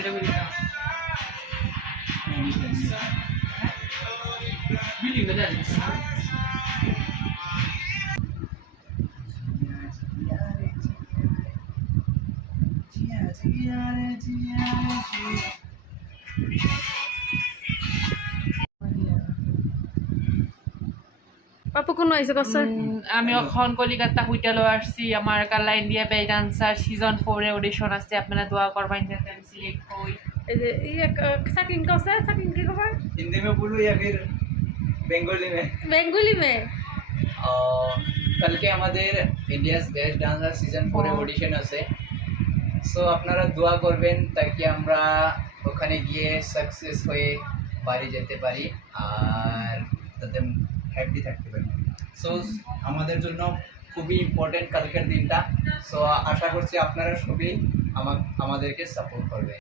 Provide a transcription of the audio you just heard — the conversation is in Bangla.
এটা বলি না বিলি বেলা পাপু কোন আইছে কসে আমি এখন কলিকাতা হুইটেলও আসছি আমার কালা ইন্ডিয়া বেস্ট ডান্সার সিজন 4 এ অডিশন আছে আপনারা দোয়া করবেন যাতে আমি সিলেক্ট হই এই যে ये साकिन कसे साकिन की खबर हिंदी में बोलूँ या फिर बेंगोली में? बेंगोली में কালকে আমাদের ইন্ডিয়াস বেস্ট ডান্সার সিজন 4 এর অডিশন আছে সো আপনারা দোয়া করবেন তাকে আমরা ওখানে গিয়ে সাকসেস হয়ে বাড়ি যেতে পারি আর তাতে হ্যাপি থাকতে পারি সো আমাদের জন্য খুবই ইম্পর্টেন্ট কালকের দিনটা সো আশা করছি আপনারা সবাই আমাদেরকে সাপোর্ট করবেন